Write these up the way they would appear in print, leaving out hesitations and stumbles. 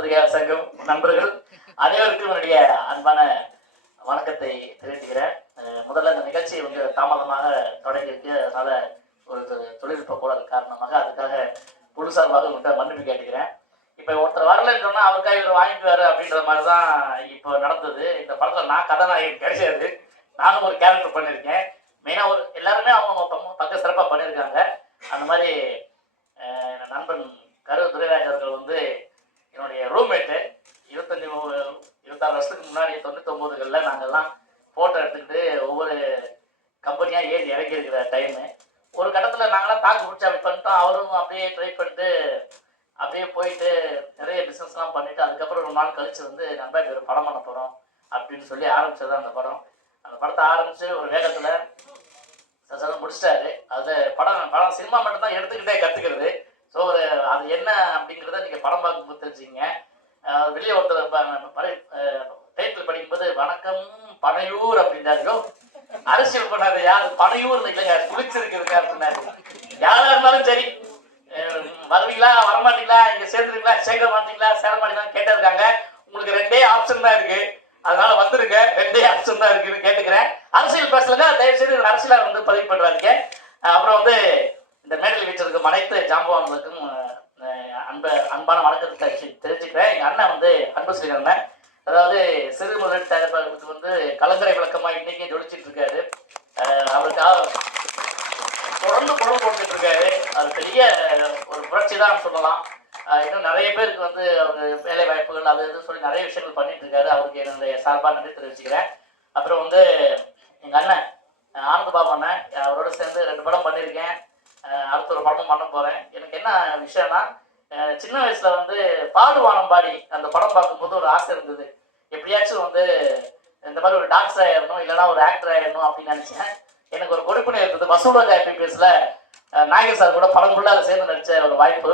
பத்திரிகையாளர் சங்கம் நண்பர்கள் அனைவருக்கும் என்னுடைய அன்பான வணக்கத்தை தெரிவித்துக்கிறேன். முதல்ல இந்த நிகழ்ச்சி வந்து தாமதமாக தொடங்கியிருக்கு. அதனால ஒரு தொழில்நுட்ப கோளாறு காரணமாக அதுக்காக குழு சார்பாக உங்கள்கிட்ட மன்னிப்பு கேட்டுக்கிறேன். இப்போ ஒருத்தர் வரலன்னு சொன்னால் அவருக்காக இவர் வாங்கிக்குவாரு அப்படின்ற மாதிரி தான் இப்போ நடந்தது. இந்த படத்தில் நான் கதாநாயகன் கிடையாது, நானும் ஒரு கேரக்டர் பண்ணியிருக்கேன். மெயினாக ஒரு எல்லாருமே அவங்க பக்கம் சிறப்பாக பண்ணியிருக்காங்க. அந்த மாதிரி நண்பன் கரு துரைராஜ் அவர்கள் வந்து என்னுடைய ரூம்மேட்டு. 26 வருஷத்துக்கு முன்னாடி 99களில் நாங்கள்லாம் ஃபோட்டோ எடுத்துக்கிட்டு ஒவ்வொரு கம்பெனியாக ஏறி இறங்கியிருக்கிற டைமு. ஒரு கட்டத்தில் நாங்களாம் தாக்கு பிடிச்சி அப்படி பண்ணிட்டோம். அவரும் அப்படியே ட்ரை பண்ணிட்டு அப்படியே போயிட்டு நிறைய பிஸ்னஸ்லாம் பண்ணிவிட்டு அதுக்கப்புறம் ஒரு நாள் கழித்து வந்து நம்ம ஒரு படம் பண்ண போகிறோம் அப்படின்னு சொல்லி ஆரம்பிச்சது அந்த படம். அந்த படத்தை ஆரம்பித்து ஒரு வேகத்தில் சதம் முடிச்சிட்டாரு. அது படம் சினிமா மட்டும்தான் எடுத்துக்கிட்டே கற்றுக்கிறது. ஸோ ஒரு அது என்ன அப்படிங்கிறத நீங்கள் படம் பார்க்கும்போது தெரிஞ்சுங்க. வெளியே ஒருத்தர் டைட்டில் படிக்கும்போது வணக்கம் பனையூர் அப்படின்றாரு. அரசியல் பண்ணாது யார் பனையூர் இல்லைங்க, குளிச்சிருக்குதுங்க அப்படின்னாரு. யாராக இருந்தாலும் சரி, வருவீங்களா வரமாட்டீங்களா, இங்கே சேர்த்துருங்களா சேர்க்க மாட்டீங்களா சேர மாட்டீங்களா கேட்டிருக்காங்க. உங்களுக்கு 2 ஆப்ஷன் தான் இருக்குது, அதனால வந்துருங்க. 2 ஆப்ஷன் தான் இருக்குன்னு கேட்டுக்கிறேன். அரசியல் பேசலுங்க, தயவுசெய்து அரசியலாக வந்து பதிவு பண்ணுறாங்க. அப்புறம் வந்து இந்த மேடையில் வீச்சிருக்கும் அனைத்து ஜாம்பவான்களுக்கும் அன்பான வணக்கத்தை தெரிஞ்சுக்கிறேன். எங்கள் அண்ணன் வந்து அன்பு ஸ்ரீகரன், அதாவது சிறு முதல் தயாரிப்பாளருக்கு வந்து கலங்கரை விளக்கமாக இன்னைக்கே ஜொலிச்சிட்டு இருக்காரு. அவருக்காக தொடர்ந்து குரல் கொடுத்துட்டு இருக்காரு. அது பெரிய ஒரு புரட்சி தான் சொல்லலாம். இன்னும் நிறைய பேருக்கு வந்து அவர் வேலை வாய்ப்புகள் அது இதுன்னு சொல்லி நிறைய விஷயங்கள் பண்ணிட்டு இருக்காரு. அவருக்கு என்னுடைய சார்பாக நன்றி தெரிவிச்சுக்கிறேன். அப்புறம் வந்து எங்கள் அண்ணன் ஆனந்த பாபு அண்ணன், அவரோட சேர்ந்து 2 படம் பண்ணியிருக்கேன். அடுத்த ஒரு படமும் பண்ண போகிறேன். எனக்கு என்ன விஷயம்னா, சின்ன வயசில் வந்து பாடுவானம் பாடி அந்த படம் பார்க்கும்போது ஒரு ஆசை இருந்தது. எப்படியாச்சும் வந்து இந்த மாதிரி ஒரு டான்ஸர் ஆயிடணும், இல்லைனா ஒரு ஆக்டர் ஆயிடணும் அப்படின்னு நினச்சேன். எனக்கு ஒரு கொடுப்பினை இருந்தது. வசூல்ராஜா எம்பிபிஎஸ்ல நாயகர் சார் கூட படம் ஃபுல்லாக சேர்ந்து நடித்த ஒரு வாய்ப்பு.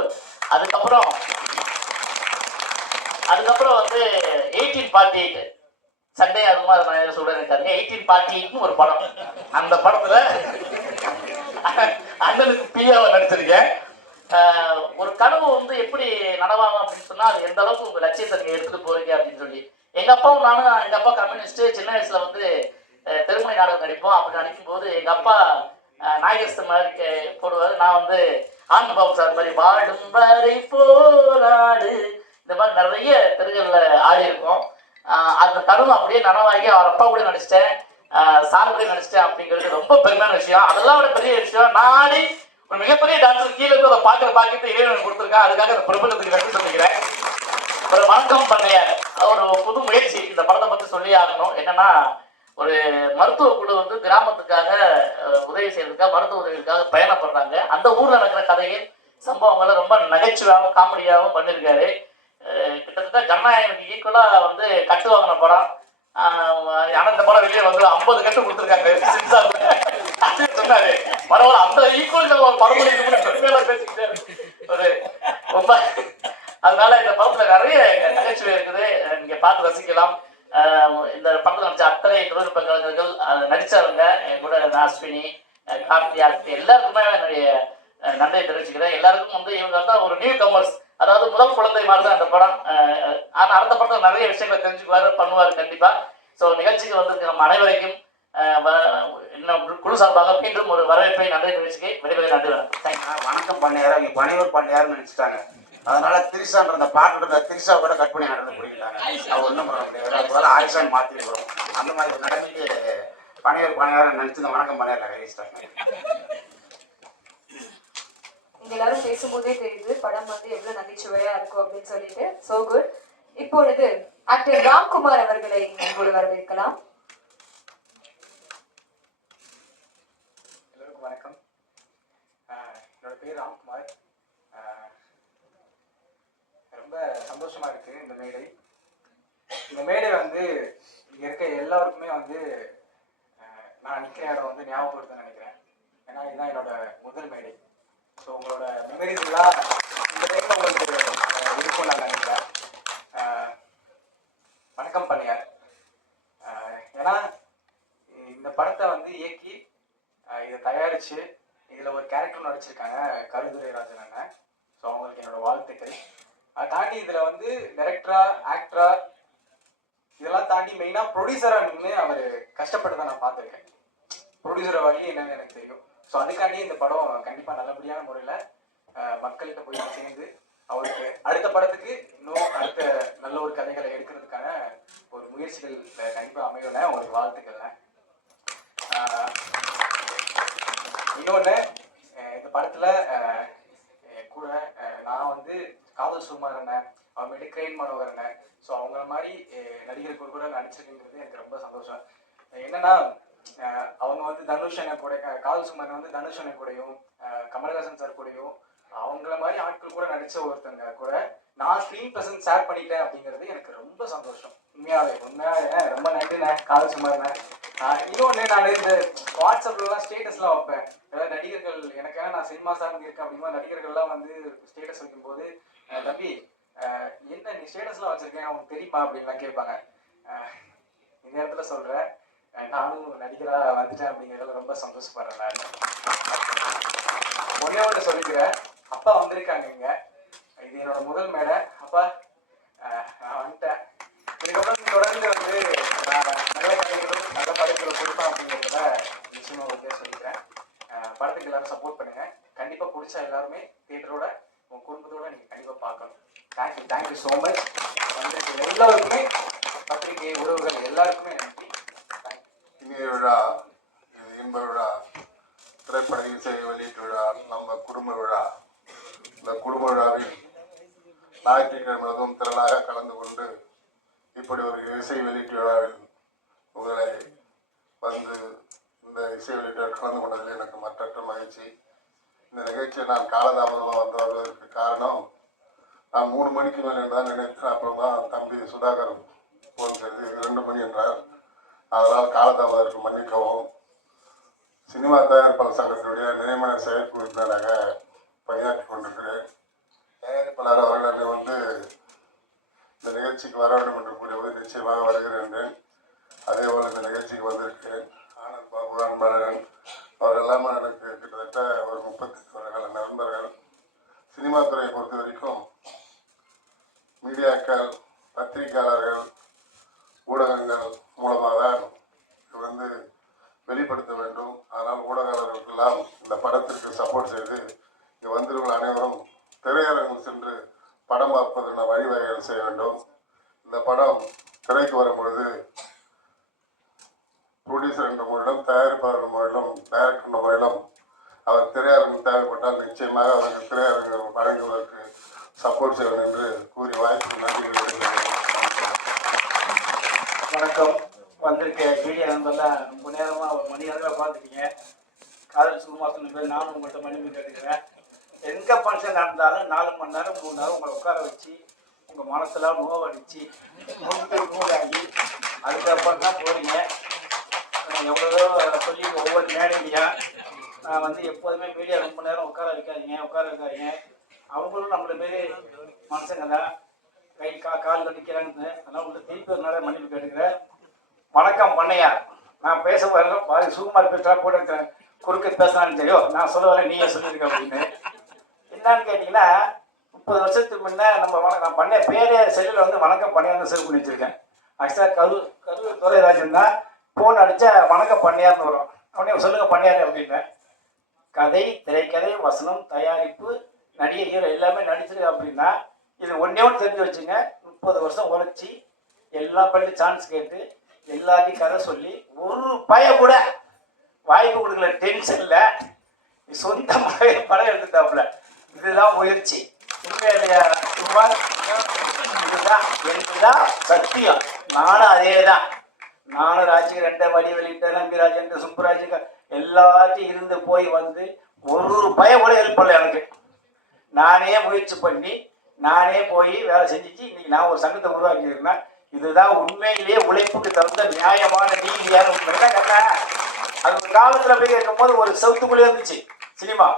அதுக்கப்புறம் வந்து 1848 சண்டே அதுமா நாயகர் சொல்ற இருக்காருங்க. 1848 ஒரு படம். அந்த படத்துல அண்ணனுக்கு பியாவை நடிச்சிருக்கேன். ஒரு கனவு வந்து எப்படி நனவாகும் அப்படின்னு சொன்னா அது எந்த அளவுக்கு உங்க லட்சியத்தை நீங்க எடுத்துட்டு போறீங்க அப்படின்னு சொல்லி. எங்க அப்பாவும் நானும், எங்க அப்பா கம்யூனிஸ்ட், சின்ன வயசுல வந்து திருமணி நாடகம் நடிப்போம். அப்படி நடிக்கும் போது எங்க அப்பா நாயகஸ்த மாதிரி போடுவார். நான் வந்து ஆனந்த பாபு சார் மாதிரி வாடும் வரை போராடு இந்த மாதிரி நிறைய தெருகளில் ஆடி இருக்கோம். அந்த கனவு அப்படியே நனவாகி அவர் அப்பா கூட நடிச்சிட்டேன், சார் கூட நடிச்சிட்டேன் அப்படிங்கிறது ரொம்ப பெருமையான விஷயம். அதெல்லாம் ஒரு பெரிய விஷயம். நான் ஆடி ஒரு மிகப்பெரிய டான்ஸர் கீழே இருந்து அதை பாக்கியத்தை இறைவன் கொடுத்துருக்கேன். அதுக்காக அந்த பிரபஞ்சத்துக்கு நன்றி சொல்லிக்கிறேன். ஒரு வணக்கம் பண்ணைய ஒரு புது முயற்சி இந்த படத்தை பற்றி சொல்லி ஆகணும். என்னன்னா, ஒரு மருத்துவ குழு வந்து கிராமத்துக்காக உதவி செய்யறதுக்காக மருத்துவ உதவிக்காக பயணப்படுறாங்க. அந்த ஊர்ல நடக்கிற கதைகள் சம்பவங்களை ரொம்ப நகைச்சுவையாகவும் காமெடியாகவும் பண்ணியிருக்காரு. கிட்டத்தட்ட ஜனநாயகனுக்கு ஈக்குவலா வந்து கட்டு வாங்கின படம். ஆனா இந்த படம் வெளியே வந்து 50 கட்டு கொடுத்துருக்காங்க. சொன்னாரு பரவாயில்ல, அந்த ஈக்குவல் படம் பேசிக்கிட்டு ஒரு ரொம்ப. அதனால இந்த படத்துல நிறைய நகைச்சுவை இருக்குது, நீங்க பார்த்து ரசிக்கலாம். இந்த படத்தில் நடிச்ச அத்தனை தொழில்நுட்ப கலைஞர்கள் நடிச்சவங்க என் கூட அஸ்வினி, கார்த்தியா, எல்லாருக்குமே என்னுடைய நன்றியை தெரிவிச்சுக்கிறேன். எல்லாருக்கும் வந்து இவங்க தான் ஒரு நியூ கமர்ஸ், அதாவது முதல் குழந்தை மாதிரி தான் இந்த படம். ஆனால் அடுத்த படத்தில் நிறைய விஷயங்களை தெரிஞ்சுக்குவாரு, பண்ணுவார் கண்டிப்பா. ஸோ நிகழ்ச்சிக்கு வந்து நம்ம அனைவரைக்கும் இன்னும் குழு சார்பாக மீண்டும் ஒரு வரவேற்பை நன்றி தெரிவிச்சுக்கி விடைபெற நன்றி. வணக்கம் பண்ணியார், இங்கே பணியூர் பண்ணியாருன்னு நினைச்சிட்டாங்க. அதனால திரிசான்ற அந்த பாட்டு திரிசா கூட கட் பண்ணி நடந்து முடிக்கிட்டாங்க. அது ஒன்றும் பண்ண முடியாது, ஆயிஷான்னு மாற்றிருக்கிறோம். அந்த மாதிரி நடந்துட்டு பணியார் நினைச்சு இந்த வணக்கம் பண்ணியார்ல கைவிச்சிட்டாங்க. எல்லாரும் பேசும்போதே தெரியுது படம் வந்து எவ்வளவு நகைச்சுவையா இருக்கும் அப்படின்னு சொல்லிட்டு. So good. இப்பொழுது ஆக்டர் ராம்குமார் அவர்களை கூட வரவேற்கலாம். எல்லோருக்கும் வணக்கம். என்னோட பேர் ராம்குமார். ரொம்ப சந்தோஷமா இருக்கு இந்த மேடை வந்து இங்க இருக்க எல்லாருக்குமே வந்து நான் நிற்கிற இடம் வந்து ஞாபகப்படுத்த நினைக்கிறேன். ஏன்னா இதுதான் என்னோட முதல் மேடை. ஸோ உங்களோட மெமரிஸ் எல்லாம் இந்த டைம்ல உங்களுக்கு இருக்கும் நான் நினைக்கிறேன். வணக்கம் பண்ணியார். ஏன்னா இந்த படத்தை வந்து இயக்கி இதை தயாரிச்சு இதில் ஒரு கேரக்டர் நடிச்சிருக்காங்க கருதுரை ராஜன் அண்ணன். ஸோ அவங்களுக்கு என்னோட வாழ்த்துக்கள். அதை தாண்டி இதுல வந்து டைரக்டரா, ஆக்டரா இதெல்லாம் தாண்டி மெயினா ப்ரொடியூசரா நின்று அவர் கஷ்டப்பட்டதை நான் பார்த்துருக்கேன். ப்ரொடியூசரை வழி என்னன்னு எனக்கு தெரியும். ஸோ அதுக்காண்டி இந்த படம் கண்டிப்பா நல்லபடியான முறையில மக்கள்கிட்ட போய் சேர்ந்து அவருக்கு அடுத்த படத்துக்கு இன்னும் அடுத்த நல்ல ஒரு கதைகளை எடுக்கிறதுக்கான ஒரு முயற்சிகள் கண்டிப்பா அமையல. உங்களுக்கு வாழ்த்துக்கள்ல. இன்னொன்று, இந்த படத்துல கூட நான் வந்து காதல் சுகுமாரண்ண, அப்புறமேட்டு கிரேன் மனோகரண்ண, ஸோ அவங்கள மாதிரி நடிகர்கள் கூட நடிச்சிருக்குங்கிறது எனக்கு ரொம்ப சந்தோஷம். என்னன்னா அவங்க வந்து தனுஷ் அண்ணன் கூட, காதல் சுகுமாரன் வந்து தனுஷ் அண்ணன் கூடயும் கமலஹாசன் சார் கூடயும் அவங்கள மாதிரி ஆட்கள் கூட நடிச்ச ஒருத்தங்க கூட நான் ஸ்க்ரீன் ப்ரெசன்ஸ் ஷேர் பண்ணிட்டேன் அப்படிங்கிறது எனக்கு ரொம்ப சந்தோஷம். உண்மையாவே ரொம்ப நன்றிண்ணே காதல் சுகுமாரண்ண. இன்னொன்று, நான் இந்த வாட்ஸ்அப்லாம் ஸ்டேட்டஸ்லாம் வைப்பேன். ஏதாவது நடிகர்கள் எனக்காக நான் சினிமா சார்ந்து இருக்கேன் அப்படிங்கிற நடிகர்கள்லாம் வந்து ஸ்டேட்டஸ் வைக்கும்போது, தம்பி என்ன நீ ஸ்டேட்டஸ்லாம் வச்சிருக்கேன் அவங்களுக்கு தெரியுமா அப்படின்லாம் கேட்பாங்க. இந்த நேரத்துல சொல்றேன், நானும் நடிகரா வந்துட்டேன் அப்படிங்கிறதுல ரொம்ப சந்தோஷப்படுறேன். நான் ஒண்ணு சொல்லிக்கிறேன், அப்பா வந்திருக்காங்க இங்க. இது என்னோட முதல் மேடை. அப்பா நான் வந்துட்டேன். தொடர்ந்து வந்து நான் நல்ல கதைகளும் நல்ல படங்களும் கொடுப்பேன் அப்படிங்கிறத நிச்சயமா வந்து சொல்லிக்கிறேன். படத்துக்கு எல்லாரும் சப்போர்ட் பண்ணுங்க. கண்டிப்பா பிடிச்சா எல்லாருமே தியேட்டரோட உங்க குடும்பத்தோட நீங்க கண்டிப்பா பார்க்கணும். Thank you so much. வந்து எல்லாருக்குமே, பத்திரிகை உறவுகள் எல்லாருக்குமே நன்றி. இனிய விழா, இது இன்ப விழா, திரைப்பட இசை வெளியீட்டு விழா, நம்ம குடும்ப விழா. இந்த குடும்ப விழாவில் ஞாயிற்றுக்கிழமை அதுவும் திரளாக கலந்து கொண்டு இப்படி ஒரு இசை வெளியீட்டு விழாவில் உங்களை வந்து இந்த இசை வெளியீட்டு கலந்து கொண்டதில் எனக்கு மற்றற்ற மகிழ்ச்சி. இந்த நிகழ்ச்சியை நான் காலதாமதமாக வந்து வருவதற்கு காரணம், நான் 3 மணிக்கு மேலே தான் நினைத்தேன். அப்புறம் தான் தம்பி சுதாகர் போன் செய்து 2 மணி என்றார். அதனால் காலதாமதற்கு மன்னிக்கவும். சினிமா தயாரிப்பாளர் சங்கத்தினுடைய நியமன செயற்குழு உறுப்பினராக பணியாற்றி கொண்டிருக்கிறேன். தயாரிப்பாளர் அவர்கள் வந்து இந்த நிகழ்ச்சிக்கு வர வேண்டும் என்று கூறியபோது நிச்சயமாக வருகிறேன். அதே போல் இந்த நிகழ்ச்சிக்கு வந்திருக்கிறேன். ஆனந்த் பாபு, அன்பழகன் அவரெல்லாம் எனக்கு கிட்டத்தட்ட ஒரு 30 வருட நண்பர்கள். சினிமா துறையை பொறுத்த வரைக்கும் மீடியாக்கள், பத்திரிகையாளர்கள், ஊடகங்கள் மூலமாக தான் வந்து வெளிப்படுத்த வேண்டும். ஆனால் ஊடகங்களுக்கெல்லாம் இந்த படத்திற்கு சப்போர்ட் செய்து இங்கே வந்திருக்கும் அனைவரும் திரையரங்கில் சென்று படம் பார்ப்பதற்கான வழிவகைகள் செய்ய வேண்டும். இந்த படம் திரைக்கு வரும் பொழுது ப்ரொடியூசர் என்ற முறையிலும், தயாரிப்பாளர் என்ற முறையிலும், டைரக்டர் என்ற முறையிலும் அவர் திரையரங்கு தேவைப்பட்டால் நிச்சயமாக அவருக்கு திரையரங்கு வழங்குவதற்கு சப்போர்ட் செய்வேன் என்று கூறி வாய்ப்பு நன்றி. வணக்கம். வந்திருக்க மீடியா நண்பர்லாம் ரொம்ப நேரமாக ஒரு மணி நேரத்தில் பார்த்துட்டீங்க. காதல் சுகுமார் சொன்ன பேர் நானும் உங்கள்கிட்ட மன்னிப்பு கேட்டுக்கிறேன். எங்கே ஃபங்க்ஷன் நடந்தாலும் 4 மணி நேரம் 3 நேரம் உங்களை உட்கார வச்சு உங்கள் மனசெல்லாம் நோவடிச்சு நூறாகி அதுக்கப்புறம் தான் போகிறீங்க. எவ்வளோ சொல்லி ஒவ்வொரு மேடையிலையும் நான் வந்து எப்போதுமே மீடியா ரொம்ப நேரம் உட்கார வைக்காதீங்க. அவங்களும் நம்மள மாரி மனுஷங்க தான், கை கால் கட்டிக்கிறாங்க. அதனால் உங்களுக்கு திருப்பி ஒரு நேரம் மன்னிப்பு கேட்டுக்கிறேன். வணக்கம் பண்ணையா. நான் பேச வரல, பாதி சுகுமார் பேசுறா போட்டு குறுக்க பேசினான்னு தெரியும். நான் சொல்ல வரேன், நீயே சொல்லியிருக்க அப்படின்னு. என்னன்னு கேட்டிங்கன்னா, 30 வருஷத்துக்கு முன்னே நான் பண்ண பேரே செல்லில் வந்து வணக்கம் பண்ணையார்னு சேவ் பண்ணி வச்சுருக்கேன். ஆக்சுவலாக கரூர் துரைராஜன் தான் ஃபோன் அடித்தா வணக்கம் பண்ணையார்னு வரும். அவனே சொல்லுங்கள் பண்ணையார் அப்படின்னு. கதை, திரைக்கதை, வசனம், தயாரிப்பு, நடிகை, ஹீரோ எல்லாமே நடிச்சிருக்கு அப்படின்னா இது ஒன்றே ஒன்று தெரிஞ்சு வச்சுங்க. 30 வருஷம் உழைச்சி எல்லா பள்ளியும் சான்ஸ் கேட்டு எல்லாத்தையும் கதை சொல்லி ஒரு பய கூட வாய்ப்பு கொடுக்கல. டென்ஷன்ல சொந்தமாகவே படம் எடுத்துட்டாப்புல. இதுதான் முயற்சி. உண்மையிலையா சுமார் இதுதான் சத்தியம். நானும் அதே தான். நானும் ராஜ்கிரண்ட வடி வெளியிட்ட நம்பிராஜன் சுப்புராஜன் எல்லாத்தையும் இருந்து போய் வந்து ஒரு பய கூட ஹெல்ப் பண்ணல எனக்கு. நானே முயற்சி பண்ணி நானே போய் வேலை செஞ்சுச்சு இன்னைக்கு நான் ஒரு சங்கத்தை உருவாக்கியிருக்கேன். இதுதான் உண்மையிலேயே உழைப்புக்கு தகுந்த நியாயமான நீதியான உண்மை. அது ஒரு காலத்துல போய் இருக்கும்போது ஒரு சவுத்துக்குள்ளே இருந்துச்சு சினிமா.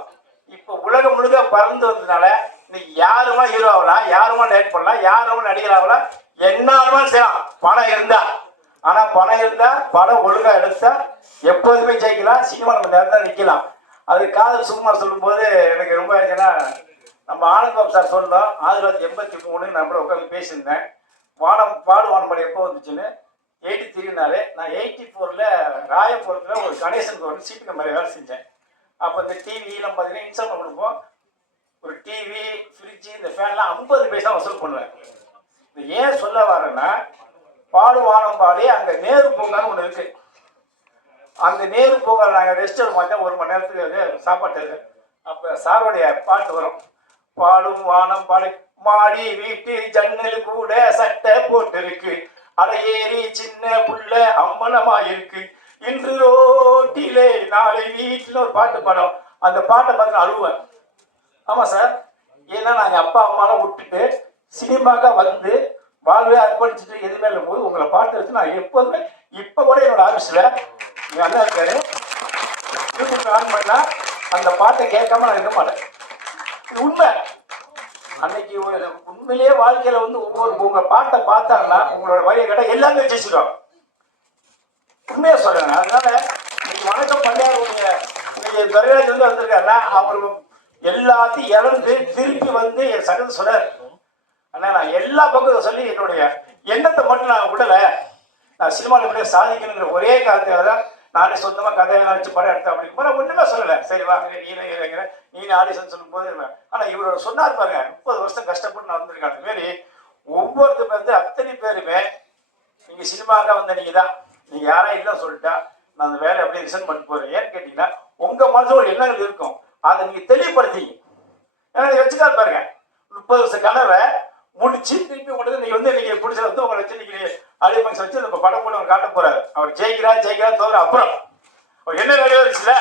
இப்போ உலகம் முழுக்க பறந்து வந்ததுனால இன்னைக்கு யாருமா ஹீரோ ஆகலாம், யாருமா டைரக்ட் பண்ணலாம், யாருமா நடிகர் ஆகலாம், என்னாலுமா செய்யலாம் பணம் இருந்தா. ஆனா பணம் இருந்தா படம் ஒழுங்கா எடுத்தா எப்போதுமே ஜெயிக்கலாம். சினிமா நம்ம நேரம் நிற்கலாம். அது காதல் சுகுமார் சொல்லும் போது எனக்கு ரொம்ப நம்ம ஆனந்தபாபு சார் சொன்னோம் 1983 நான் கூட உட்காந்து பேசியிருந்தேன். வானம் படம் எப்போ வந்துச்சுன்னு 83நாலே நான் 84ல் ராயபுரத்தில் ஒரு கணேசனுக்கு ஒரு சீட்டு மாதிரி வேலை செஞ்சேன். அப்போ இந்த டிவிலாம் பார்த்தீங்கன்னா இன்ஸ்டால்மெண்ட் கொடுப்போம். ஒரு டிவி, ஃப்ரிட்ஜு, இந்த ஃபேன்லாம் 50 பைசா வசூல் பண்ணுவேன். இது ஏன் சொல்ல வரேன்னா, வானம் அங்கே நேரு பூங்கான்னு ஒன்று இருக்குது. அந்த நேரு பூங்காவில் நாங்கள் ரெஸ்ட் எடுக்க மாட்டோம், 1 மணி நேரத்துக்கு சாப்பாட்டு. அப்போ சாருடைய பாட்டு வரும். பாடும் வானம் பாடு மாடி வீட்டு ஜன்னல் கூட சட்டை போட்டு இருக்கு, அடையேறி சின்ன புள்ள அம்மனமா இருக்கு, இன்று ரோட்டிலே நாளை வீட்டில் ஒரு பாட்டு பாடும். அந்த பாட்டை பார்த்து அழுவேன். ஆமாம் சார், ஏன்னா நாங்கள் அப்பா அம்மாலாம் விட்டுட்டு சினிமாக்காக வந்து வாழ்வே அர்ப்பணிச்சுட்டு எதுவுமே இருக்கும்போது உங்களை பாட்டு வச்சு நான் எப்போதுமே இப்போ கூட என்னோட ஆஃபீஸில் இங்கே நல்லா இருக்காரு யூடியூப் ஆன் பண்ணால் அந்த பாட்டை கேட்காம நான் இருக்க மாட்டேன். இது உண்மை. அன்னைக்கு உண்மையிலேயே வாழ்க்கையில் வந்து உங்கள் பாட்டை பார்த்தாங்கன்னா உங்களோட வழியை கேட்டால் எல்லாமே வச்சுக்கிறோம். உண்மையாக சொல்லுங்க. அதனால இன்னைக்கு வணக்கம் பண்ணியாருங்க. இன்னைக்கு துரைராஜ் வந்து வந்திருக்காருன்னா அவர் எல்லாத்தையும் இழந்து திருப்பி வந்து என் சகத்தை சொல்றாரு. ஆனால் நான் எல்லா பக்கத்தை சொல்லி என்னுடைய எண்ணத்தை மட்டும் நான் விடலை. நான் சினிமாவில் எப்படியே சாதிக்கணுங்கிற ஒரே காலத்துக்காக தான் நானே சொந்தமாக கதையை வச்சு படம் எடுத்தேன். அப்படிங்கும்போது நான் ஒன்றுமே சொல்லலை. சரி வாங்க நீனே ஆடிஷன் சொல்லும் போது. ஆனால் இவரோட சொன்னார் பாருங்க, 30 வருஷம் கஷ்டப்பட்டு நான் வந்திருக்கேன். அந்த மாரி ஒவ்வொருத்தரும் வந்து அத்தனை பேருமே நீங்கள் சினிமாக்காக வந்த நீங்கள் தான். நீங்கள் யாரா இல்லை சொல்லிட்டா நான் அந்த வேலை அப்படியே ரிசைன் பண்ணிட்டு போகிறேன். ஏன்னு கேட்டிங்கன்னா உங்கள் மனசு ஒரு எண்ணங்கள் இருக்கும், அதை நீங்கள் தெளிவுபடுத்திங்க. ஏன்னா வச்சுக்காது பாருங்க, 30 வருஷ கனவை முடிச்சு திருப்பி உங்களுக்கு நீங்கள் வந்து நீங்கள் பிடிச்ச வந்து உங்களை வச்சு நீங்கள் அடிமக்ஸ் வச்சு நம்ம படம் போட்டு அவர் காட்ட போறாரு. அவர் ஜெயிக்கிறா தோற அப்புறம் அவர் என்ன நிறைவேறுச்சுல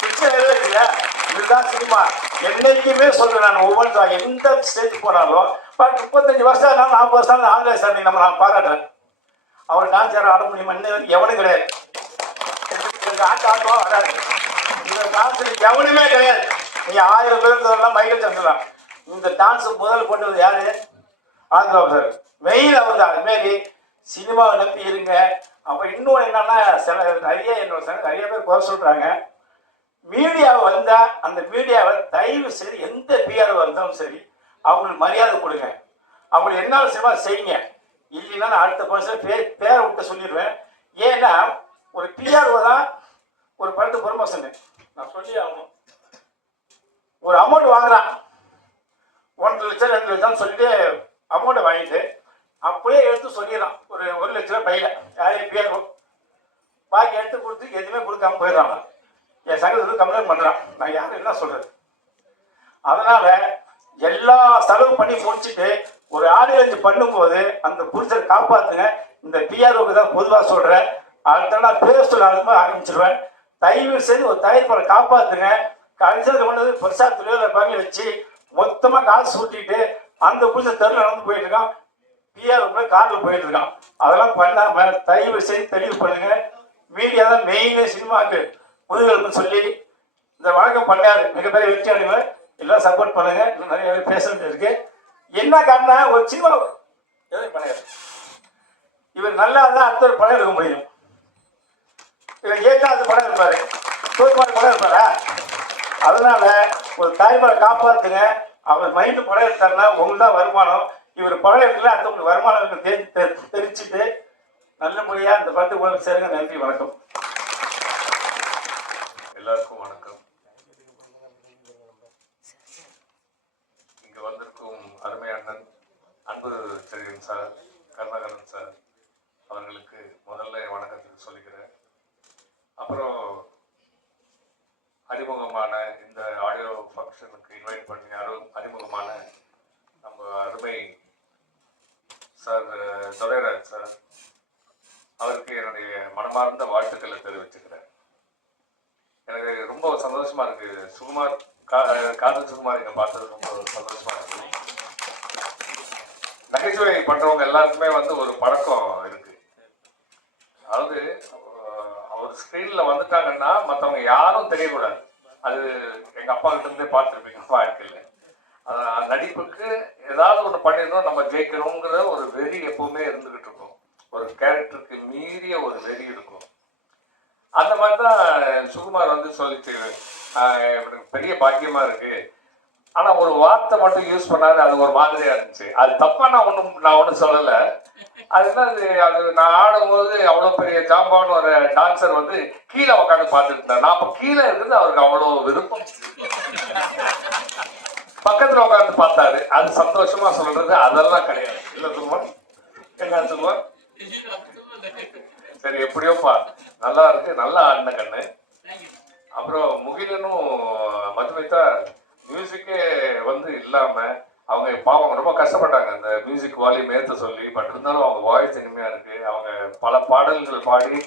பிக்சர் நிறைவேறுச்சுல. இதுதான் சினிமா. என்னைக்குமே சொல்றேன் நான், ஒவ்வொன்றும் எந்த ஸ்டேஜ் போனாலும் 35 வருஷம் 40 வருஷம் ஆந்திரா சார் நீங்க நான் பாராட்டுறேன். அவர் டான்ஸ் ஆட முடியுமா இன்னும் எவனும் கிடையாது. ஆட்டம் வராது. இந்த டான்ஸ்ல எவனுமே கிடையாது. நீங்க 1000 பேர் மைக்கேல் ஜாக்சன். இந்த டான்ஸ் முதல் கொண்டு வந்து யாரு? ஆந்திராபாபு சார். மெயின் அவர் தான். அதுமாரி சினிமாவை நம்பி இருங்க. அப்போ இன்னும் என்னன்னா நிறைய பேர் குறை சொல்றாங்க. மீடியாவை வந்தா அந்த மீடியாவை தயவு செய்து எந்த பிஆர் வந்தாலும் சரி அவங்களுக்கு மரியாதை கொடுங்க. அவங்களுக்கு என்ன சினிமா செய்யுங்க. இல்லைன்னா நான் அடுத்த பர்சன் பேரை விட்டு சொல்லிடுவேன். ஏன்னா ஒரு பிஆர்ஓ தான் ஒரு படத்து ப்ரொமோஷன் நான் சொல்லி ஆகணும். ஒரு அமௌண்ட் வாங்குறான், 1 லட்சம் 2 லட்சம் சொல்லிட்டு அமௌண்ட்டை வாங்கிட்டு அப்படியே எடுத்து சொல்லிடுறான் ஒரு 1 லட்ச ரூபா பையில. யாரையும் பிஆர்ஓ பாக்கி எடுத்து கொடுத்து எதுவுமே கொடுக்காம போயிடுறாங்க. என் சங்கத்துக்கு கம்ப்ளைண்ட் பண்ணுறான். நான் யாரும் என்ன சொல்றது? அதனால எல்லா செலவு பண்ணி முடிச்சுட்டு ஒரு ஆடியன்ஸ் பண்ணும்போது அந்த புருஷரை காப்பாத்துங்க. இந்த பிஆர்ஓக்கு தான் பொதுவாக சொல்றேன். அடுத்த நான் பேர் சொல்ல ஆரம்பிச்சிருவேன். தயவு செய்து ஒரு தயாரிப்பாளரை காப்பாத்துங்க. கடைசியில் கொண்டு வந்து பெருசா துறையில பண்ணி வச்சு மொத்தமா காசு சுட்டிட்டு அந்த புருஷன் தெருவில் நடந்து போயிட்டு இருக்கான், பிஆர்ஓ காரில் போயிட்டு இருக்கான். அதெல்லாம் பண்ணாம தயவு செய்து தெளிவு பண்ணுங்க. மீடியா தான் மெயின் சினிமாவுக்கு முதுகெலும்புன்னு சொல்லி இந்த வழக்கம் பண்ணாரு. மிகப்பெரிய வெற்றி அடைவர். எல்லாம் சப்போர்ட் பண்ணுங்க. இன்னும் நிறைய பேச வேண்டியது இருக்கு. என்ன காரணம்? ஒரு சினிமா எதுவும் பண்ணாரு. இவர் நல்லா இருந்தால் அடுத்த ஒரு படம் எடுக்க முடியும். இவர் ஏற்காவது படம் இருப்பாரு, தோற்பாடு படம் இருப்பாரா? அதனால ஒரு தாய்மலை காப்பாத்துங்க. அவர் மைண்டு படம் எடுத்தாருன்னா உங்களுக்கு தான் வருமானம். இவர் படம் எடுக்கல அடுத்தவங்களுக்கு வருமானம் தெரிஞ்சுட்டு நல்லபடியா இந்த படத்துக்கு உங்களுக்கு சேருங்க. நன்றி, வணக்கம். எல்லாருக்கும் வணக்கம். இங்க வந்திருக்கும் அருமை அண்ணன் அன்பு செழியன் சார், கருணாகரன் சார் அவர்களுக்கு முதல்ல வணக்கத்துக்கு சொல்லிக்கிறேன். அப்புறம் அறிமுகமான இந்த ஆடியோ ஃபங்க்ஷனுக்கு இன்வைட் பண்ணி அறிமுகமான நம்ம அருமை சார் துரைராஜ் சார் அவருக்கு என்னுடைய மனமார்ந்த வாழ்த்துக்களை தெரிவிச்சுக்கிறேன். எனக்கு ரொம்ப சந்தோஷமா இருக்கு. சுகுமார் காதல் சுகுமார் இங்க பார்த்தது ரொம்ப சந்தோஷமா இருக்கு. நகைச்சுவை பண்றவங்க எல்லாருக்குமே வந்து ஒரு பழக்கம் இருக்கு. அதாவது அவர் ஸ்கிரீன்ல வந்துட்டாங்கன்னா மற்றவங்க யாரும் தெரியக்கூடாது. அது எங்க அப்பா கிட்ட இருந்தே பார்த்துருப்பீங்க வாழ்க்கையில். நடிப்புக்கு ஏதாவது ஒன்று பண்ணிடணும், நம்ம ஜெயிக்கணுங்கிற ஒரு வெறி எப்பவுமே இருந்துகிட்டு இருக்கும். ஒரு கேரக்டருக்கு மீறிய ஒரு வெறி இருக்கும். அந்த மாதிரி தான் சுகுமார் வந்து சொல்லிச்சு, எனக்கு பெரிய பாக்கியமா இருக்கு. ஆனா ஒரு வார்த்தை மட்டும் யூஸ் பண்ணாரு, அது ஒரு மாதிரியா இருந்துச்சு. அது தப்பா நான் ஒன்றும் சொல்லலை. அது என்ன அது நான் ஆடும்போது அவ்வளோ பெரிய ஜாம்பான் ஒரு டான்சர் வந்து கீழே உட்காந்து பார்த்துட்டு இருந்தார். நான் அப்போ கீழே இருக்கிறது அவருக்கு அவ்வளோ விருப்பம். பக்கத்துல உட்காந்து பார்த்தாரு. அது சந்தோஷமா சொல்றது அதெல்லாம் கிடையாது. இல்ல சும்மா என்ன சும்மா சரி எப்படியோப்பா நல்லா இருக்கு, நல்லா ஆடின கண்ணு. அப்புறம் முகிலனும் மதுமிதா மியூசிக்கே வந்து இல்லாம அவங்க பாவம் ரொம்ப கஷ்டப்பட்டாங்க அந்த மியூசிக் வால்யூம் ஏற்ற சொல்லி. பட் இருந்தாலும் அவங்க வாய்ஸ் இனிமையா இருக்கு. அவங்க பல பாடல்கள் பாடி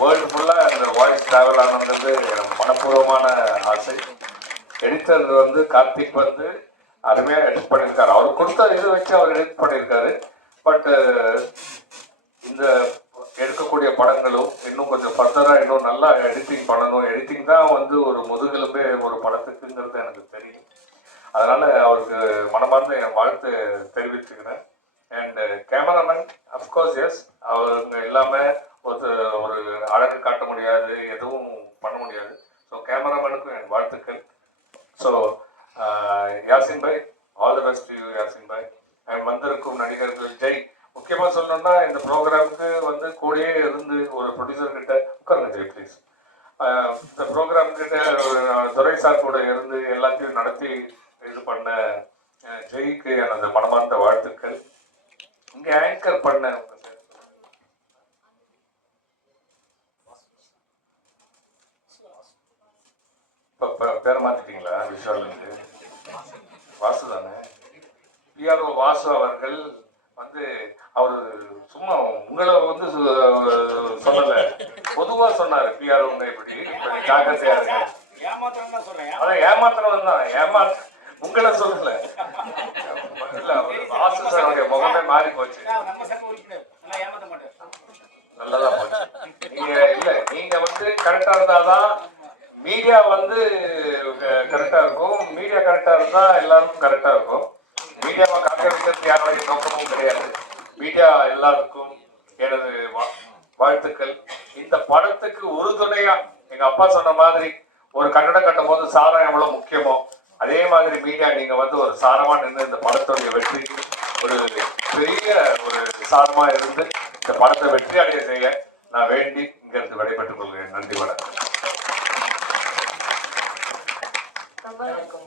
வேர்ல்டு ஃபுல்லா அந்த வாய்ஸ் டிராவல் ஆனது எனக்கு மனப்பூர்வமான ஆசை. எடிட்டர் வந்து கார்த்திக் வந்து அருமையா எடிட் பண்ணியிருக்காரு. அவர் கொடுத்த இது வச்சு அவர் எடிட் பண்ணியிருக்காரு. பட் இந்த எடுக்கக்கூடிய படங்களும் இன்னும் கொஞ்சம் ஃபர்தரா இன்னும் நல்லா எடிட்டிங் பண்ணணும். எடிட்டிங் தான் வந்து ஒரு முதுகெலும்பே ஒரு படத்துக்குங்கிறது எனக்கு தெரியும். அதனால அவருக்கு மனமார்ந்த என் வாழ்த்து தெரிவிச்சுக்கிறேன். அண்ட் கேமராமேன் அஃப்கோர்ஸ் எஸ், அவங்க இல்லாமல் ஒரு அழகு காட்ட முடியாது, எதுவும் பண்ண முடியாது. ஸோ கேமராமேனுக்கும் என் வாழ்த்துக்கள். ஸோ யாசின் பாய், all the best to you Yasin பாய். அண்ட் வந்திருக்கும் நடிகர்கள் ஜெய். முக்கியமாக சொல்லணும்னா இந்த ப்ரோக்ராமுக்கு வந்து கூடயே இருந்து ஒரு ப்ரொடியூசர் கிட்ட உட்காருங்க ஜெய் ப்ளீஸ். இந்த ப்ரோக்ராம் கிட்ட துரை சார் கூட இருந்து எல்லாத்தையும் நடத்தி இது பண்ண ஜெய்க்கு எனது மனமார்ந்த வாழ்த்துக்கள். இங்கே ஆங்கர் பண்ண இப்போ பேரை மாற்றிட்டீங்களா? விஷாலுக்கு வாசு தானே. பிஆர்ஓ வாசு அவர்கள் வந்து அவர் சும்மா உங்களை வந்து சொல்லலை, பொதுவாக சொன்னார். பிஆர்ஓங்க இப்படி ஜாக்கிரதையா இருக்கு. அதான் ஏமாத்திரம் தான், உங்களை சொல்லல. இல்ல வாசு சாருடைய முகமே மாறி போச்சு, நல்லதா போச்சு. நீங்க வந்து கரெக்டா இருந்தாதான் மீடியா வந்து கரெக்டா இருக்கும். மீடியா கரெக்டா இருந்தா எல்லாருக்கும் கரெக்டா இருக்கும். மீடியாவை காக்க வைக்கிறது யாருடைய நோக்கமும் கிடையாது. மீடியா எல்லாருக்கும் எனது வாழ்த்துக்கள். இந்த படத்துக்கு உறுதுணையா எங்க அப்பா சொன்ன மாதிரி ஒரு கட்டடம் கட்டும் போது சாரம் எவ்வளவு முக்கியமோ அதே மாதிரி மீடியா நீங்க வந்து ஒரு சாரமா நின்று இந்த படத்துடைய வெற்றிக்கு ஒரு பெரிய ஒரு சாரமா இருந்து இந்த படத்தை வெற்றி அடைய செய்ய நான் வேண்டி இங்க இருந்து விடைபெற்றுக் கொள்கிறேன். நன்றி, வணக்கம்.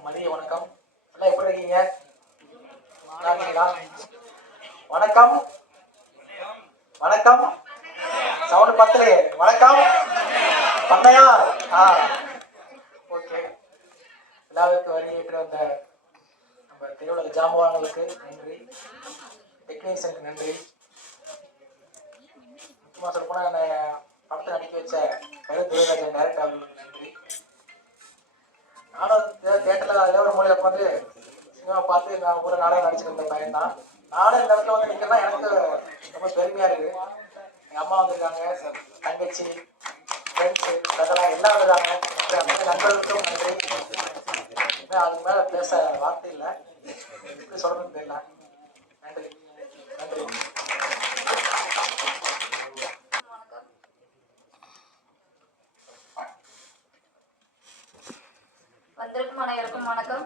மதிய வணக்கம். எல்லாம் எப்படி இருக்கீங்க? வணக்கம் வணக்கம். சவுண்ட் பத்தலே. வணக்கம் பண்ணையா. ஓகே. விழாவிற்கு வருகின்ற அந்த நம்ம திருவிழா ஜாம்பவான்களுக்கு நன்றி, டெக்னீஷியனுக்கு நன்றி. முக்கியமாக சொல்ல போனால் என்னை படத்தை நடிக்க வச்ச துரைராஜன் டைரக்டர் அவர்களுக்கு நன்றி. நானும் தேட்டரில் அதே ஒரு மொழியில் உட்காந்து சினிமா பார்த்து நான் கூட நாடகம் நடிச்சுருந்த பையன் தான். நானும் இந்த இடத்துல வந்து நிற்கிறேன்னா எனக்கு ரொம்ப பெருமையாக இருக்குது. எங்கள் அம்மா வந்திருக்காங்க, தங்கச்சி, ஃப்ரெண்ட்ஸு, பிரதராக எல்லாம் வந்துருக்காங்க. அந்த நண்பர்களுக்கும் நன்றி. இன்னும் அதுக்கு மேலே பேச வார்த்தை இல்லை, எப்படி சொல்கிறதுன்னு தெரியல. நன்றி நன்றி. வந்திருக்கும் அனைவருக்கும் வணக்கம்.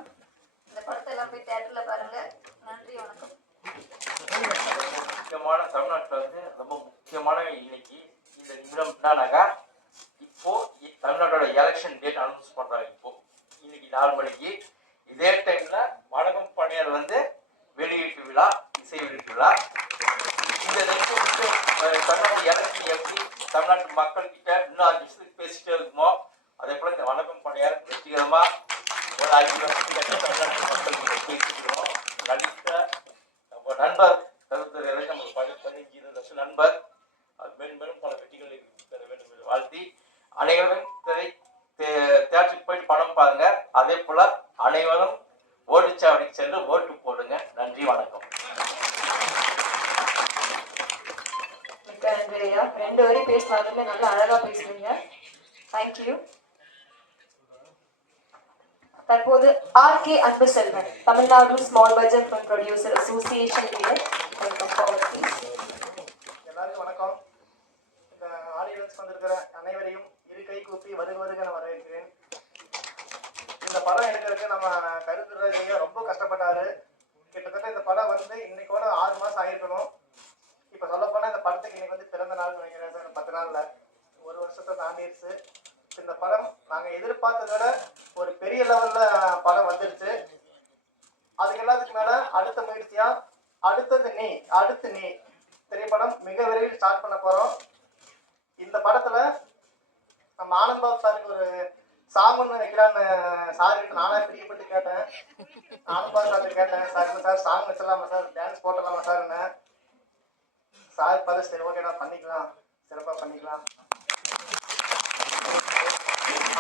இந்த படத்தை எல்லாம் போய் தியேட்டர்ல பாருங்க. நன்றி, வணக்கம். முக்கியமான தமிழ்நாட்டில் வந்து ரொம்ப முக்கியமான இன்னைக்கு இந்த நிமிடம் என்னன்னாக்கா, இப்போ தமிழ்நாட்டோட எலெக்ஷன் டேட் அனௌன்ஸ் பண்றாங்க. இப்போ இன்னைக்கு 4 மணிக்கு இதே டைம்ல வணக்கம் பணியார் வந்து வெளியீட்டு விழா, இசை வெளியீட்டு விழா. இந்த தமிழ்நாடு எலெக்ஷன் எப்படி தமிழ்நாட்டு மக்கள் கிட்ட இன்னும் 5 வருஷத்துக்கு பேசிட்டே இருக்குமோ அதே போல இந்த வணக்கம் பணியார் வெற்றிகரமா ஒரு 5 வருஷத்துக்கு தமிழ்நாட்டு மக்கள் கிட்ட பேசிக்கிறோம். நடித்த நம்ம நண்பர் கருத்துரை நமக்கு 15 வருஷம் நண்பர். அது மேலும் மேலும் பல வெற்றிகளை பெற வேண்டும் என்று வாழ்த்தி, அனைவரும் தியேட்டருக்கு போயிட்டு படம் பாருங்க. அதே போல அனைவரும் ஓட்டுச்சாவடிக்கு சென்று ஓட்டு போடுங்க. நன்றி, வணக்கம். நன்றி ஐயா. 2 வரி பேசினாலுமே நல்லா அழகா பேசுறீங்க. தேங்க்யூ. தற்போது ஆர்கே அன்பு Selvan, Tamil Nadu small budget film producer association leader. எல்லாருக்கும் வணக்கம். இந்த ஆடியன்ஸ் வந்திருக்கிற அனைவரையும் இரு கை கூப்பி வருக வருக நான் வரவேற்கிறேன். இந்த படம் எடுக்கிறதுக்கு நம்ம கருத்துரையா ரொம்ப படத்துக்கு இன்னைக்கு வந்து பிறந்த நாள் நினைக்கிறேன் சார். 10 நாள்ல 1 வருஷத்தை தாண்டிடுச்சு. இந்த படம் நாங்கள் எதிர்பார்த்ததை விட ஒரு பெரிய லெவலில் படம் வந்துருச்சு. அதுக்கு எல்லாத்துக்கு மேலே அடுத்த முயற்சியாக அடுத்து நீ திரைப்படம் மிக விரைவில் ஸ்டார்ட் பண்ண போகிறோம். இந்த படத்தில் நம்ம ஆனந்த் பாபு சாருக்கு ஒரு சாங் ஒன்று வைக்கலான்னு சார்கிட்ட நானாக பிரியப்பட்டு கேட்டேன். ஆனந்த் பாபு சார்கிட்ட கேட்டேன், சார் என்ன சார் சாங் வச்சிடலாமா சார், டான்ஸ் போட்டலாமா சார்ன்னு. சார் பார்த்து சரி ஓகேடா பண்ணிக்கலாம், சிறப்பாக பண்ணிக்கலாம்.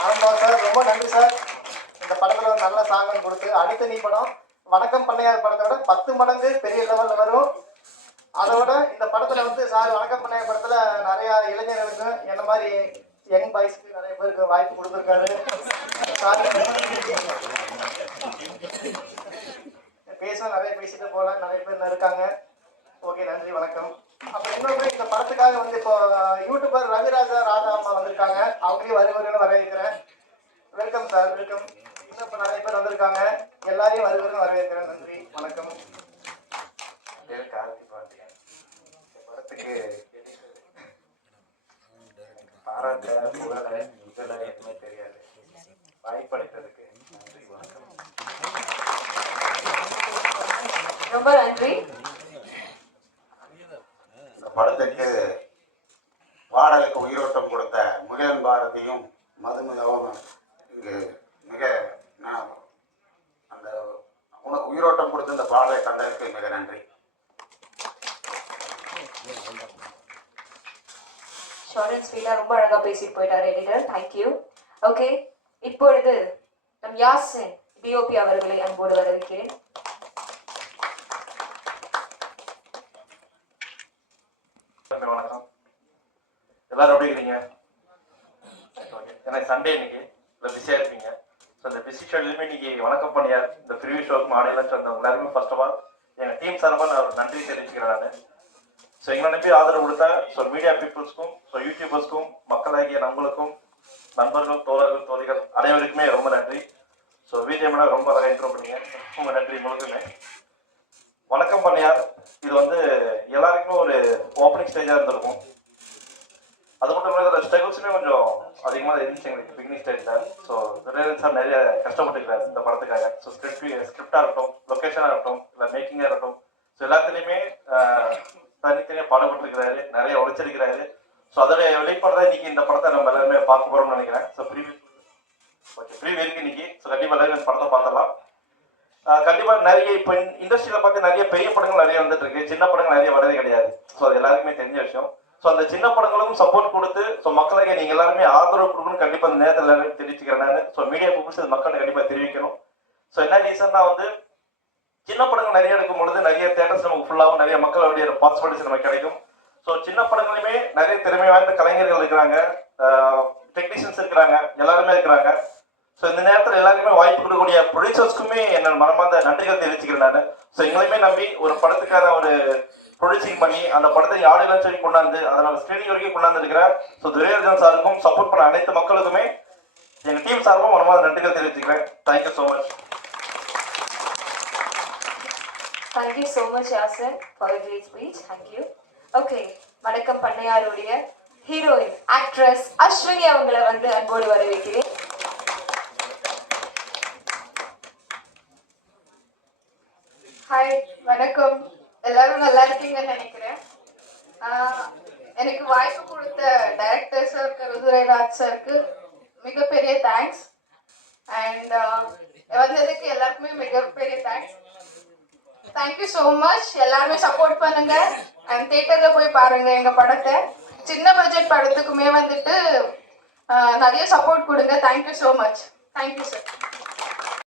ஆனந்த் பாபு சார் ரொம்ப நன்றி சார். இந்த படத்தில் ஒரு நல்ல சாங் ஒன்று கொடுத்து அடுத்த நீ படம் வணக்கம் பண்ணையார் படத்தை விட 10 மடங்கு பெரிய லெவலில் வரும். அதோட இந்த படத்தில் வந்து சார் வணக்கம் பண்ணையார் படத்தில் நிறையா இளைஞர்களுக்கு என்ன மாதிரி யங் பாய்ஸ்க்கு நிறைய பேருக்கு வாய்ப்பு கொடுத்துருக்காரு. பேச நிறைய பேசிட்டு போகலாம், நிறைய பேர் இருக்காங்க. ஓகே, நன்றி, வணக்கம். அப்புறம் இன்னொரு இந்த படத்துக்காக வந்து இப்போ யூடியூபர் ரவிராஜா ராதா அம்மா வந்திருக்காங்க. அவங்களையும் வருவருன்னு வரவேற்கிறேன். Welcome sir, welcome. இன்னும் இப்போ நிறைய பேர் வந்திருக்காங்க. எல்லாரையும் வருவருன்னு வரவேற்கிறேன். நன்றி, வணக்கம். கார்த்தி பாண்டியன். இந்த படத்துக்கு பாராட்ட புகழ இதெல்லாம் எதுவுமே தெரியாது. வாய்ப்பளித்ததுக்கு நன்றி, வணக்கம். ரொம்ப நன்றி. இந்த படத்துக்கு பாடலுக்கு உயிரோட்டம் கொடுத்த முகிலன் பாரதியும் மதுமிதவும் இங்கு மிக அந்த உயிரோட்டம் கொடுத்த இந்த பாடலை கண்டதற்கு மிக நன்றி. ஷார்ட் அண்ட் ஸ்வீட்டா ரொம்ப அழகா பேசிட்டு போயிட்டாரு எடிட்டர். தேங்க்யூ. ஓகே, இப்பொழுது நம் யாசின் டிஓபி அவர்களை அன்போடு வரவேற்கிறேன். வணக்கம், எல்லாரும் எப்படி இருக்கீங்க? எனக்கு சண்டே இன்னைக்கு இல்லை பிஸியாக இருப்பீங்க. ஸோ இந்த பிஸி ஷெட்யூலுமே இன்னைக்கு வணக்கம் பண்ணியார் இந்த ப்ரிவியூ ஷோக்கு மாநிலம் சேர்ந்தவங்க எல்லாருமே ஃபர்ஸ்ட் ஆஃப் ஆல் எங்கள் டீம் சார்பாக நான் ஒரு நன்றி தெரிவிச்சுக்கிறேன். நான் ஸோ எங்களை நம்பி ஆதரவு கொடுத்த ஸோ மீடியா பீப்புள்ஸ்க்கும் ஸோ யூடியூபர்ஸ்க்கும் மக்களாகிய நம்மளுக்கும் நண்பர்கள் தோழர்கள் தோழிகள் அனைவருக்குமே ரொம்ப நன்றி. ஸோ விஜயமனா ரொம்ப அழகாக இன்ட்ரோ பண்ணீங்க, ரொம்ப நன்றி முழுக்குமே. வணக்கம் பண்ணியார் இது வந்து எல்லாருக்குமே ஒரு ஓப்பனிங் ஸ்டேஜாக இருந்திருக்கும். அது மட்டும் இல்லாத ஸ்ட்ரகிள்ஸுமே கொஞ்சம் அதிகமாக இருந்துச்சு எங்களுக்கு பிகினிங் ஸ்டேஜில். ஸோ சார் நிறைய கஷ்டப்பட்டுக்கிறார் இந்த படத்துக்காக. ஸோ ஸ்கிரிப்டாக இருக்கட்டும், லொக்கேஷனாக இருக்கட்டும், இல்லை மேக்கிங்காக இருக்கட்டும், ஸோ எல்லாத்துலேயுமே தனித்தனியாக பாடுபட்டுருக்கிறாரு, நிறைய உழைச்சிருக்கிறாரு. ஸோ அதோடைய வெளிப்பாடு இன்னைக்கு இந்த படத்தை நம்ம எல்லாருமே பார்க்க போகிறோம்னு நினைக்கிறேன். ஸோ ப்ரீவியூ இருக்கு இன்னைக்கு. ஸோ கண்டிப்பாக எல்லாரும் இந்த படத்தை பார்த்தலாம். கண்டிப்பாக நிறைய இப்போ இண்டஸ்ட்ரியில் பார்த்து நிறைய பெரிய படங்கள் நிறைய வந்துட்டு இருக்கு, சின்ன படங்கள் நிறைய வரதே கிடையாது. ஸோ அது எல்லாருக்குமே தெரிஞ்ச விஷயம். ஸோ அந்த சின்ன படங்களுக்கும் சப்போர்ட் கொடுத்து ஸோ மக்களுக்கு நீங்கள் எல்லாருமே ஆதரவு கொடுக்கணும் கண்டிப்பாக அந்த நேரத்தில் எல்லாரும் தெரிவிச்சுக்கிறேன் நான். ஸோ மீடியா பீப்புள்ஸ் இது மக்கள் கண்டிப்பாக தெரிவிக்கணும். ஸோ என்ன ரீசன்னா வந்து சின்ன படங்கள் நிறைய எடுக்கும் பொழுது நிறைய தேட்டர்ஸ் நமக்கு ஃபுல்லாகவும் நிறைய மக்களுடைய பாசிபிலிட்டிஸ் நமக்கு கிடைக்கும். ஸோ சின்ன படங்களுமே நிறைய திறமை வாய்ந்த கலைஞர்கள் இருக்கிறாங்க, டெக்னீஷியன்ஸ் இருக்கிறாங்க, எல்லாருமே இருக்கிறாங்க. ஸோ இந்த நேரத்தில் எல்லாருக்குமே வாய்ப்பு கொடுக்கக்கூடிய ப்ரொடியூசர்ஸ்க்குமே என்ன மனமார்ந்த நன்றிகள் தெரிவிச்சுக்கிறேன் நான். ஸோ எங்களையுமே நம்பி ஒரு படத்துக்கான ஒரு ப்ரொடியூசிங் பண்ணி அந்த படத்தை ஆடியன்ஸ் வரைக்கும் கொண்டாந்து அதனால ஸ்கிரீனிங் வரைக்கும் கொண்டாந்து இருக்கிறேன். ஸோ துரையர்ஜன் சாருக்கும் சப்போர்ட் பண்ண அனைத்து மக்களுக்குமே எங்கள் டீம் சார்பும் மனமார்ந்த நன்றிகள் தெரிவிச்சுக்கிறேன். Thank you so much. Thank you so much, Yasin, for a great speech. Thank you. Okay, வணக்கம் பண்ணையாருடைய ஹீரோயின் ஆக்ட்ரஸ் அஸ்வினி அவங்களை வந்து அன்போடு வரவேற்கிறேன். ஹாய், வணக்கம். எல்லாரும் நல்லா இருக்கீங்கன்னு நினைக்கிறேன். எனக்கு வாய்ப்பு கொடுத்த டைரக்டர் சாருக்கு, ருதுரைராஜ் சாருக்கு மிகப்பெரிய தேங்க்ஸ். அண்ட் வந்ததுக்கு எல்லாருக்குமே மிகப்பெரிய தேங்க்ஸ். Thank you so much. எல்லாருமே சப்போர்ட் பண்ணுங்க அண்ட் தியேட்டர்ல போய் பாருங்க எங்க படத்தை. சின்ன பட்ஜெட் படத்துக்குமே வந்துட்டு நிறைய சப்போர்ட் கொடுங்க. Thank you so much. Thank you sir.